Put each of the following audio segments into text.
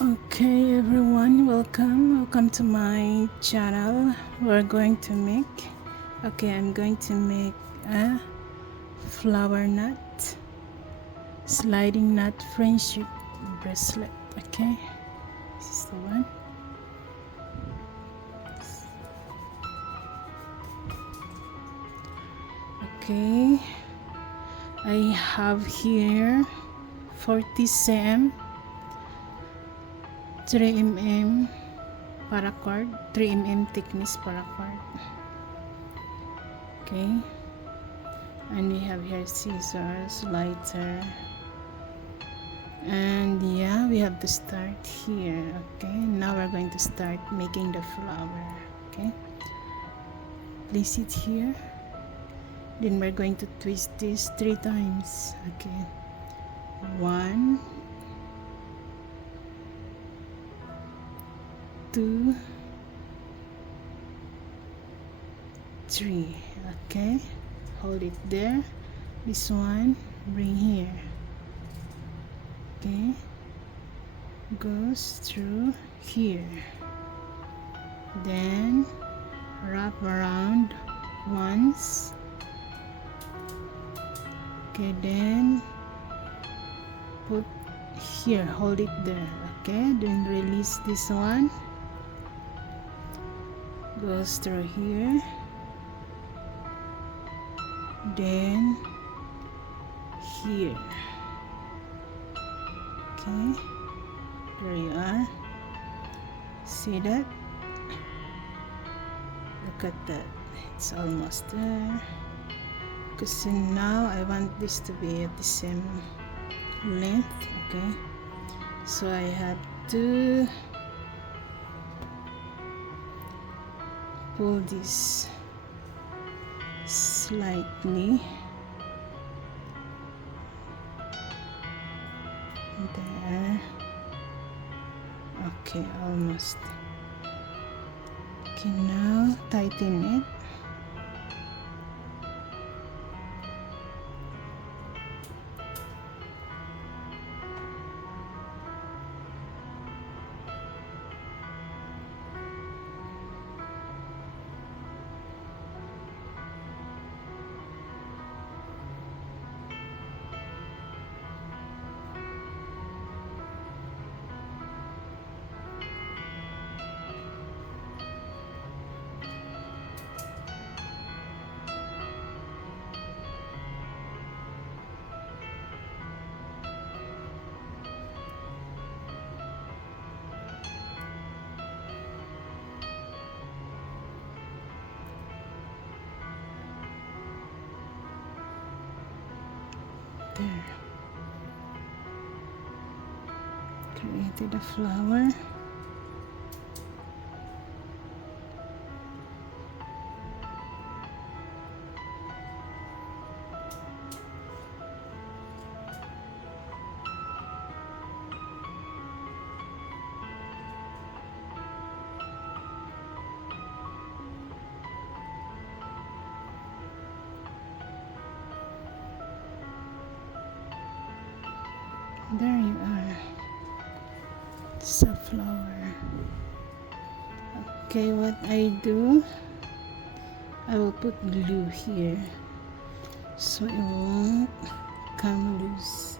Okay, everyone, welcome to my channel. I'm going to make a flower knot, sliding knot friendship bracelet. Okay, this is the one. Okay, I have here 40 cm 3 mm paracord, 3 mm thickness paracord. Okay, and we have here scissors, lighter, and yeah, we have to start here. Okay, now we're going to start making the flower. Okay, place it here, then we're going to twist this 3 times. Okay, 1, 2, 3. Okay, hold it there. This one bring here. Okay, goes through here, then wrap around once. Okay, then put here, hold it there. Okay, then release this one, goes through here, then here. Okay, there you are. See that? Look at that, it's almost there. Because now I want this to be at the same length. Okay, so I have to pull this slightly there. Okay, almost. Okay, now tighten it. There, created a flower. There you are. It's a flower. Okay, what I do, I will put glue here so it won't come loose.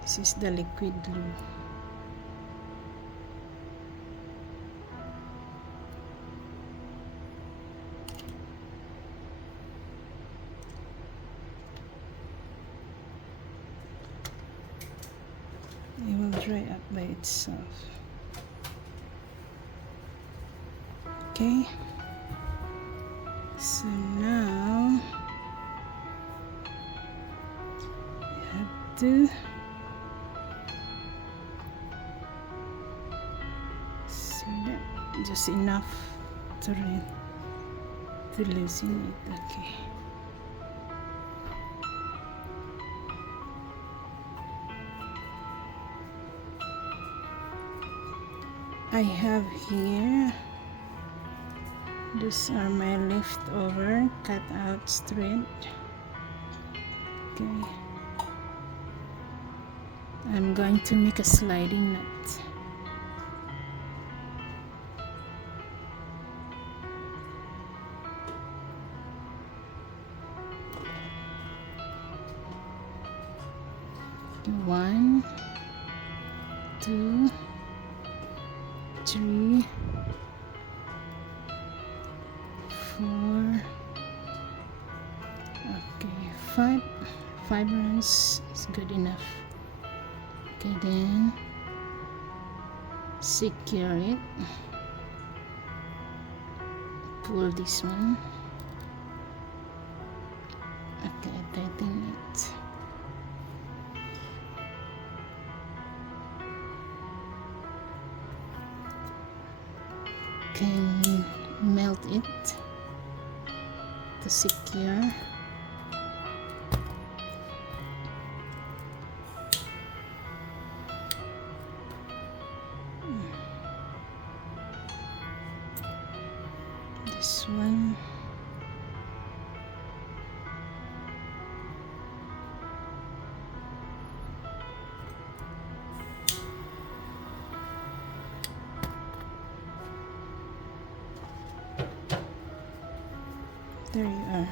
This is the liquid glue. It will dry up by itself. Okay, so now you have to see that just enough to loosen it. Okay. I have here, these are my leftover cut out thread. Okay, I'm going to make a sliding knot. One, two, three, four. Okay, five rounds is good enough. Okay, then secure it. Pull this one. Okay, tighten it. Can melt it to secure. This one. There you are.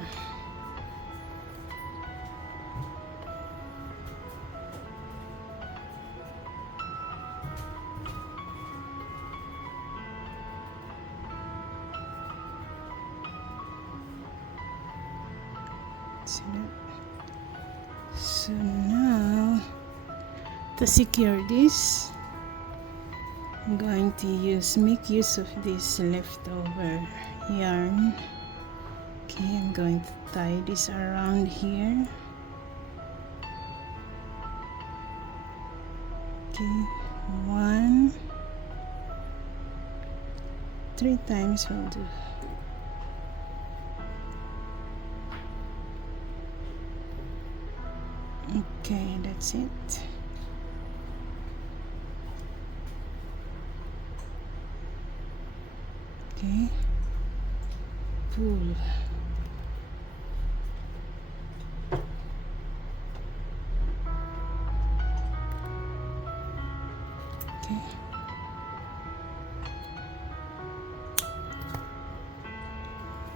See that? So now, to secure this, I'm going to make use of this leftover yarn. Okay, I'm going to tie this around here. Okay, 1, 3 times will do. Okay, that's it. Okay, pull. Okay.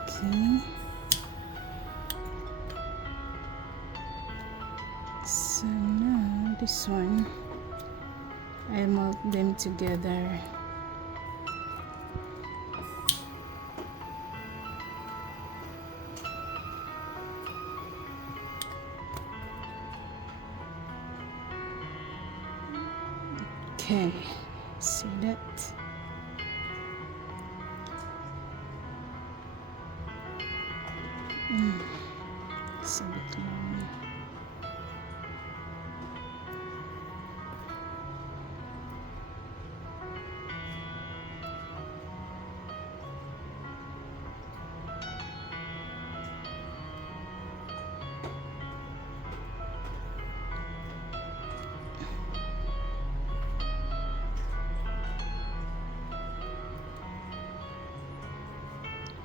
Okay. So now this one, I melt them together. Okay, see that? It's a bit long.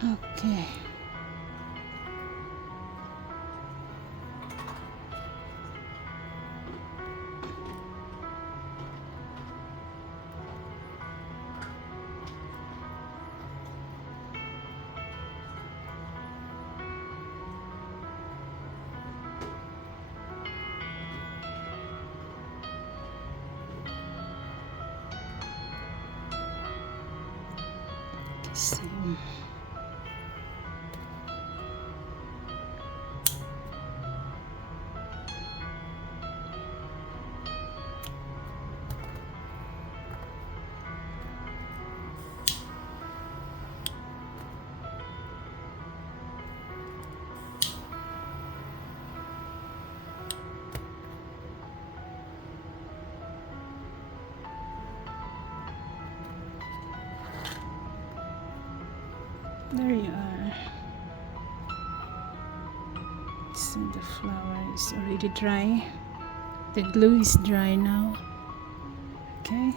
Okay. Same. There you are. So the flower is already dry. The glue is dry now. Okay.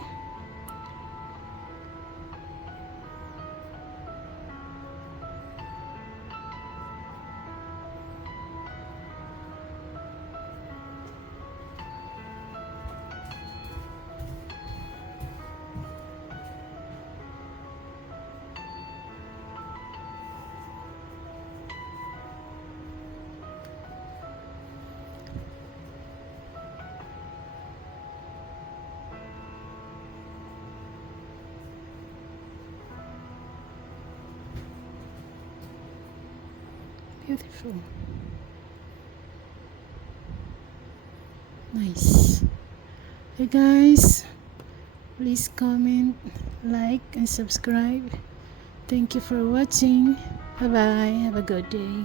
Beautiful. Nice. Hey guys, please comment, like, and subscribe. Thank you for watching. Bye bye. Have a good day.